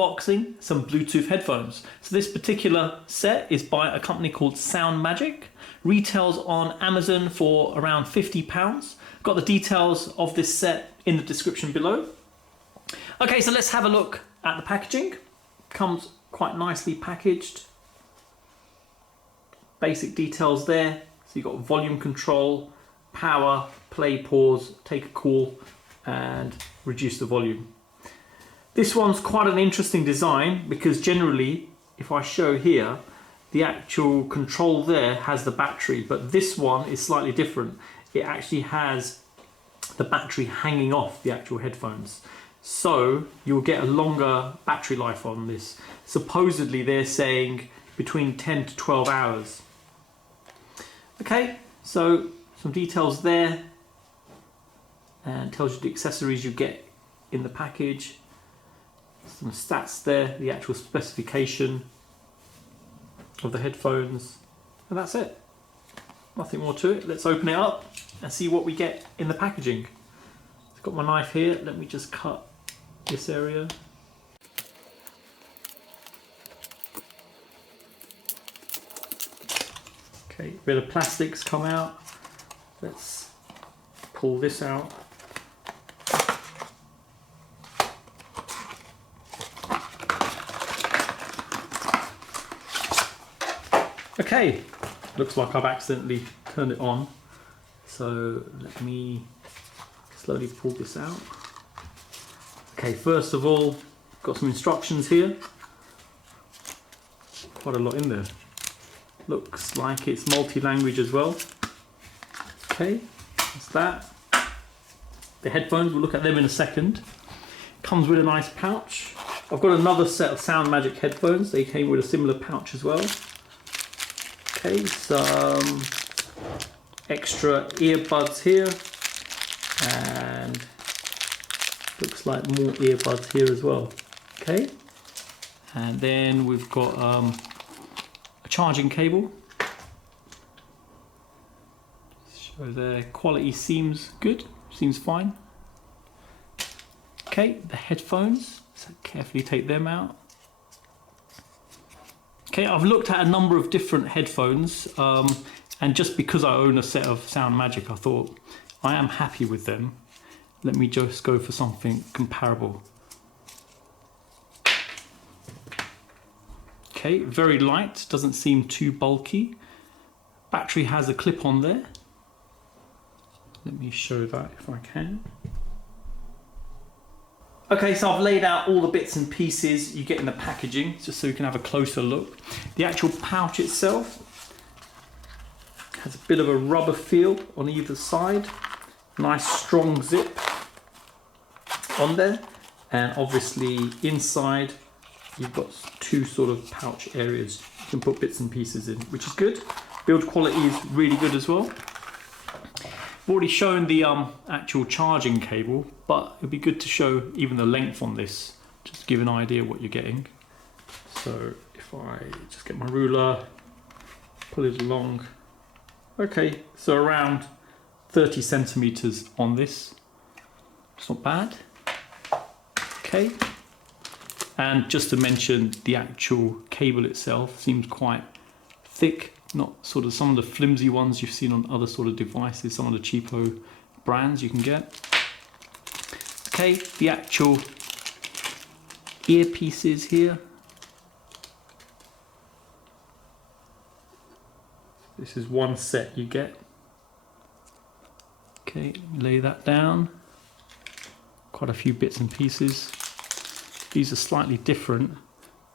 unboxing some Bluetooth headphones. So this particular set is by a company called SoundMAGIC. Retails on Amazon for around £50. Got the details of this set in the description below. Okay, so let's have a look at the packaging. Comes quite nicely packaged. Basic details there. So you've got volume control, power, play, pause, take a call, and reduce the volume. This one's quite an interesting design because generally, if I show here, the actual control there has the battery, but this one is slightly different. It actually has the battery hanging off the actual headphones. So you'll get a longer battery life on this. Supposedly they're saying between 10 to 12 hours. Okay, so some details there, and tells you the accessories you get in the package. Some stats there, the actual specification of the headphones, and that's it. Nothing more to it. Let's open it up and see what we get in the packaging. I've got my knife here. Let me just cut this area. Okay, a bit of plastics come out. Let's pull this out. Okay, looks like I've accidentally turned it on. So let me slowly pull this out. Okay, first of all, got some instructions here. Quite a lot in there. Looks like it's multi-language as well. Okay, that's that. The headphones, we'll look at them in a second. Comes with a nice pouch. I've got another set of SoundMAGIC headphones. They came with a similar pouch as well. Okay, some extra earbuds here, and looks like more earbuds here as well. Okay, and then we've got a charging cable. Show the quality seems good, seems fine. Okay, the headphones, so carefully take them out. Okay, I've looked at a number of different headphones, and just because I own a set of SoundMAGIC, I thought I am happy with them. Let me just go for something comparable. Okay, very light, doesn't seem too bulky. Battery has a clip on there. Let me show that if I can. Okay, so I've laid out all the bits and pieces you get in the packaging, just so you can have a closer look. The actual pouch itself has a bit of a rubber feel on either side. Nice strong zip on there. And obviously inside, you've got two sort of pouch areas. You can put bits and pieces in, which is good. Build quality is really good as well. I've already shown the actual charging cable, but it'd be good to show even the length on this, just to give an idea what you're getting. So if I just get my ruler, pull it along. Okay, so around 30 centimeters on this. It's not bad. Okay. And just to mention, the actual cable itself seems quite thick. Not sort of some of the flimsy ones you've seen on other sort of devices, some of the cheapo brands you can get. Okay, the actual earpieces here. This is one set you get. Okay, let me lay that down. Quite a few bits and pieces. These are slightly different,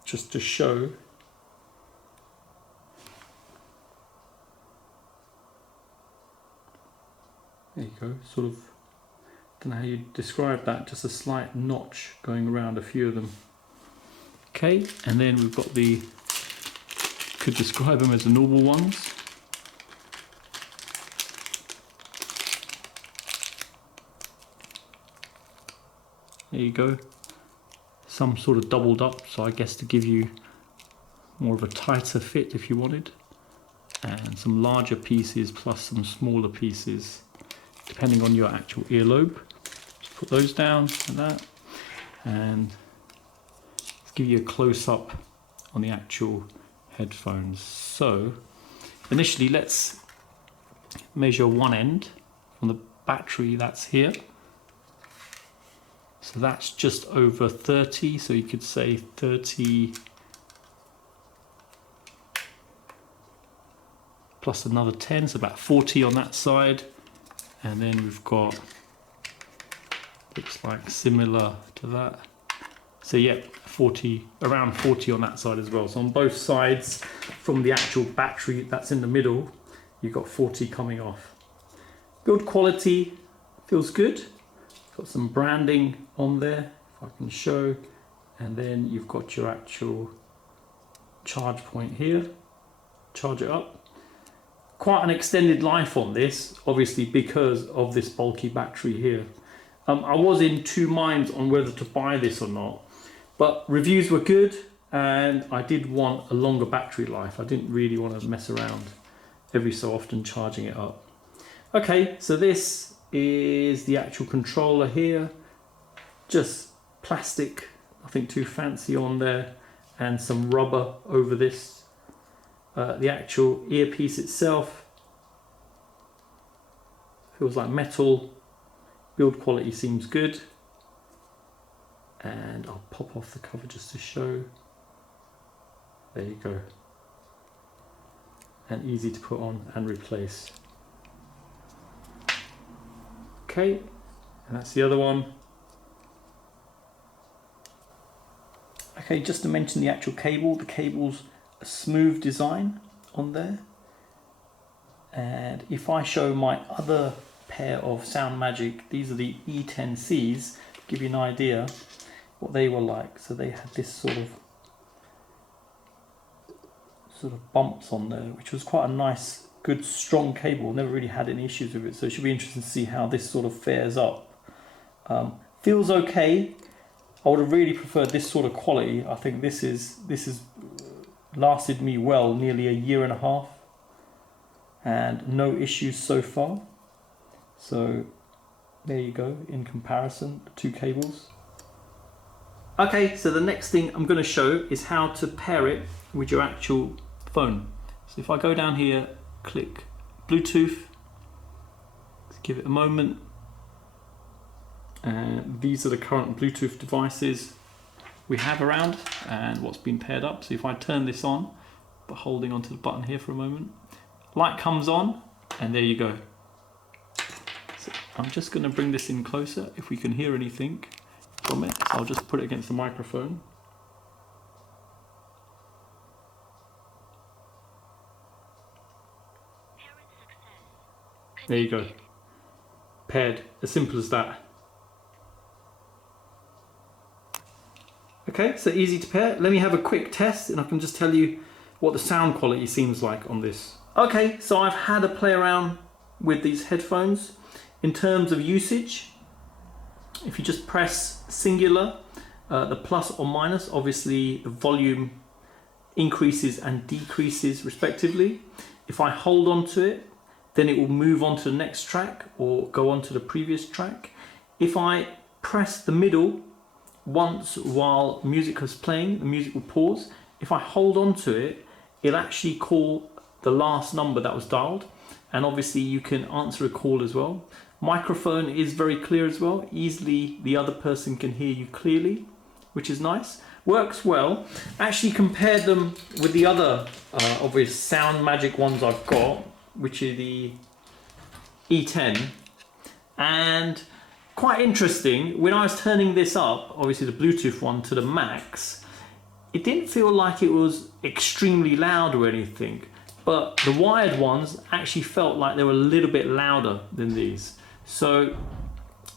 just to show. There you go, sort of, don't know how you describe that, just a slight notch going around a few of them. Okay, and then we've got the, could describe them as the normal ones. There you go, some sort of doubled up, so I guess to give you more of a tighter fit if you wanted. And some larger pieces plus some smaller pieces, depending on your actual earlobe. Just put those down like that, and give you a close-up on the actual headphones. So initially let's measure one end from the battery that's here. So that's just over 30, so you could say 30 plus another 10, so about 40 on that side. And then we've got, looks like similar to that. So yeah, 40, around 40 on that side as well. So on both sides from the actual battery that's in the middle, you've got 40 coming off. Build quality feels good. Got some branding on there, if I can show. And then you've got your actual charge point here. Charge it up. Quite an extended life on this, obviously because of this bulky battery here. I was in two minds on whether to buy this or not, but reviews were good and I did want a longer battery life. I didn't really want to mess around every so often charging it up. Okay, so this is the actual controller here. Just plastic, nothing too fancy on there, and some rubber over this. The actual earpiece itself feels like metal. Build quality seems good. And I'll pop off the cover just to show. There you go. And easy to put on and replace. Okay, and that's the other one. Okay, just to mention the actual cable. The cable's a smooth design on there. And if I show my other pair of SoundMAGIC, these are the E10Cs, give you an idea what they were like. So they had this sort of bumps on there, which was quite a nice, good, strong cable. Never really had any issues with it, so it should be interesting to see how this sort of fares up. Feels okay. I would have really preferred this sort of quality. I think this is lasted me well, nearly a year and a half, and no issues so far. So there you go, in comparison, the two cables. Okay, so the next thing I'm going to show is how to pair it with your actual phone. So if I go down here, click Bluetooth, let's give it a moment, and these are the current Bluetooth devices we have around and what's been paired up. So if I turn this on by holding onto the button here for a moment, light comes on and there you go. So I'm just going to bring this in closer if we can hear anything from it. So I'll just put it against the microphone. There you go. Paired, as simple as that. Okay, so easy to pair. Let me have a quick test and I can just tell you what the sound quality seems like on this. Okay, so I've had a play around with these headphones. In terms of usage, if you just press singular, the plus or minus, obviously the volume increases and decreases respectively. If I hold on to it, then it will move on to the next track or go on to the previous track. If I press the middle once while music is playing, the music will pause. If I hold on to it, it'll actually call the last number that was dialed. And obviously you can answer a call as well. Microphone is very clear as well. Easily the other person can hear you clearly, which is nice. Works well. Actually compared them with the other obvious SoundMAGIC ones I've got, which are the E10, and quite interesting, when I was turning this up, obviously the Bluetooth one, to the max, it didn't feel like it was extremely loud or anything, but the wired ones actually felt like they were a little bit louder than these. So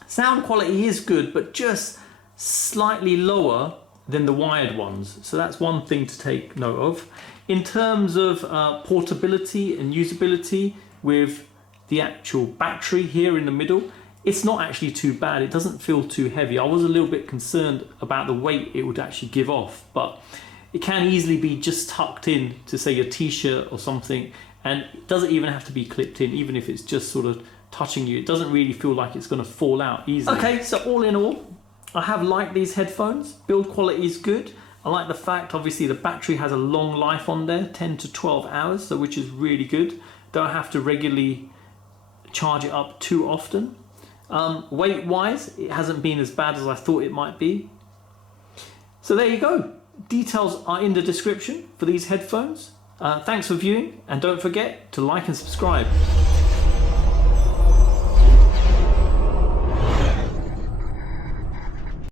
sound quality is good, but just slightly lower than the wired ones. So that's one thing to take note of. In terms of portability and usability with the actual battery here in the middle, it's not actually too bad. It doesn't feel too heavy. I was a little bit concerned about the weight it would actually give off, but it can easily be just tucked in to say a t-shirt or something, and it doesn't even have to be clipped in, even if it's just sort of touching you. It doesn't really feel like it's going to fall out easily. Okay, so all in all, I have liked these headphones. Build quality is good. I like the fact, obviously, the battery has a long life on there, 10 to 12 hours, so which is really good. Don't have to regularly charge it up too often. Weight-wise, it hasn't been as bad as I thought it might be. So there you go. Details are in the description for these headphones. Thanks for viewing, and don't forget to like and subscribe.